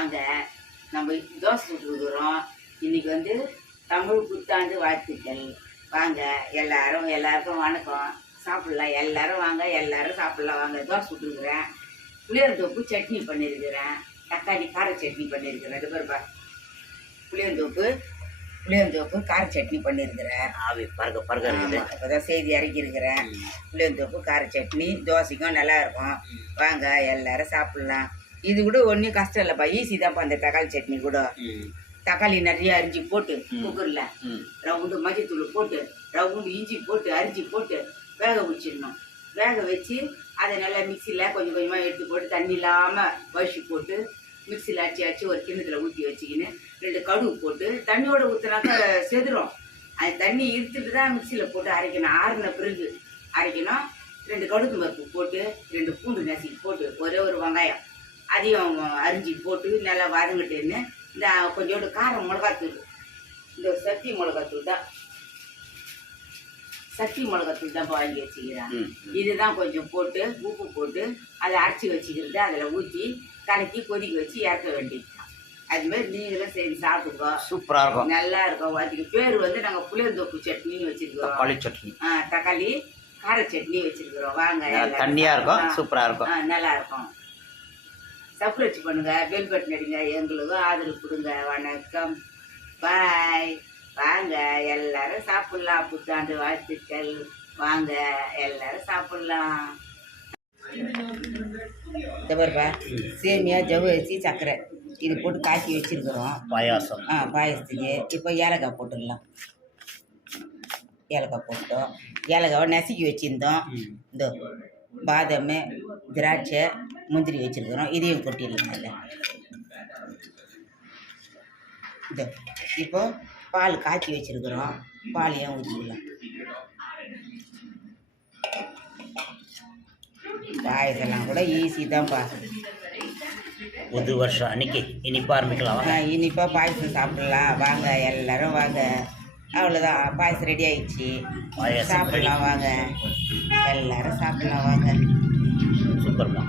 வாங்க. நம்ம தோசை சுட்டுருக்குறோம். இன்னைக்கு வந்து தமிழ் புத்தாண்டு வாழ்த்துக்கள். வாங்க எல்லாருக்கும் வணக்கம். சாப்பிட்லாம், எல்லாரும் வாங்க, எல்லாரும் சாப்பிட்லாம் வாங்க. தோசை சுட்டுருக்குறேன், புளியந்தோப்பு சட்னி பண்ணியிருக்கிறேன், தக்காளி கார சட்னி பண்ணியிருக்கிறேன். இது பேருப்பா புளியந்தோப்பு கார சட்னி பண்ணியிருக்கிறேன். இப்போதான் செய்தி இறக்கியிருக்கிறேன். புளியந்தோப்பு கார சட்னி தோசைக்கும் நல்லா இருக்கும். வாங்க எல்லாரும் சாப்பிட்லாம். இது கூட ஒன்றும் கஷ்டம் இல்லைப்பா, ஈஸி தான்ப்பா. அந்த தக்காளி சட்னி கூட தக்காளி நிறைய அரிஞ்சு போட்டு குக்கரில் ரவுண்டு மஞ்சத்தூள் போட்டு ரவுண்டு இஞ்சி போட்டு அரிஞ்சு போட்டு வேக வச்சிடணும். வேக வச்சு அதை நல்லா மிக்சியில் கொஞ்சம் கொஞ்சமாக எடுத்து போட்டு தண்ணி இல்லாமல் வழிச்சு போட்டு மிக்சியில் அடிச்சு ஒரு கிண்ணத்தில் ஊற்றி வச்சுக்கின்னு 2 கடுகு போட்டு தண்ணியோடு ஊற்றினாக்கா செதுரும். அது தண்ணி இழுத்துட்டு தான் மிக்சியில் போட்டு அரைக்கணும். ஆறுன பிறகு அரைக்கணும். 2 கடுகு பருப்பு போட்டு 2 பூண்டு நசுக்கி போட்டு ஒரே ஒரு வெங்காயம் அதையும் அரிஞ்சு போட்டு நல்லா வதங்கிட்டுன்னு இந்த கொஞ்சோண்டு காரம் மிளகாத்தூள், இந்த சக்தி மிளகாத்தூள் தான் வாங்கி வச்சுக்கிறேன். இதுதான் கொஞ்சம் போட்டு உப்பு போட்டு அதை அரைச்சி வச்சுக்கிறது அதில் ஊற்றி கலக்கி கொதிக்க வச்சு இறக்க வேண்டியதுதான். அதுமாதிரி நீங்களும் சரி சாப்பிட்டுக்கோ, சூப்பராக இருக்கும், நல்லா இருக்கும். அதுக்கு பேர் வந்து நாங்கள் புளியந்தோப்பு சட்னின்னு வச்சுருக்கோம். தக்காளி கார சட்னி வச்சுருக்குறோம். வாங்க, தண்ணியாக இருக்கும், சூப்பராக இருக்கும், நல்லா இருக்கும். சப்ஸ்கிரைப் பண்ணுங்க, பெல் பட்டன் அடிங்க, எங்களுக்கும் ஆதரவு கொடுங்க. வணக்கம், பாய். வாங்க எல்லாரும் சாப்பிட்லாம். புத்தாண்டு வாழ்த்துக்கள். வாங்க எல்லாரும் சாப்பிட்லாம். தவறுப்பா சேமியா ஜவ்வரிசி சர்க்கரை இது போட்டு காய்ச்சி வச்சுருக்குறோம். பாயாசம் பாயசத்துக்கு இப்போ ஏலக்காய் போட்டுடலாம். ஏலக்காய் போட்டோம். ஏலக்காவை நசுக்கி வச்சுருந்தோம். இந்த பாதாம் திராட்சை முந்திரி வச்சுருக்குறோம். இதையும் கொட்டிடலாம். இல்லை இந்த இப்போ பால் காய்ச்சி வச்சுருக்குறோம். பாலையும் ஊற்றிக்கலாம். பாயசெல்லாம் கூட ஈஸி தான்ப்பா. புது வருஷம் அன்னைக்கு இனிப்பாக ஆரம்பிக்கலாம். இனிப்பாக பாயசம் சாப்பிட்லாம். வாங்க எல்லாரும் வாங்க. அவ்வளோதான், பாயசம் ரெடி ஆயிடுச்சு. சாப்பிட்லாம் வாங்க, எல்லாரும் சாப்பிட்லாம் வாங்க. சூப்பர்மா.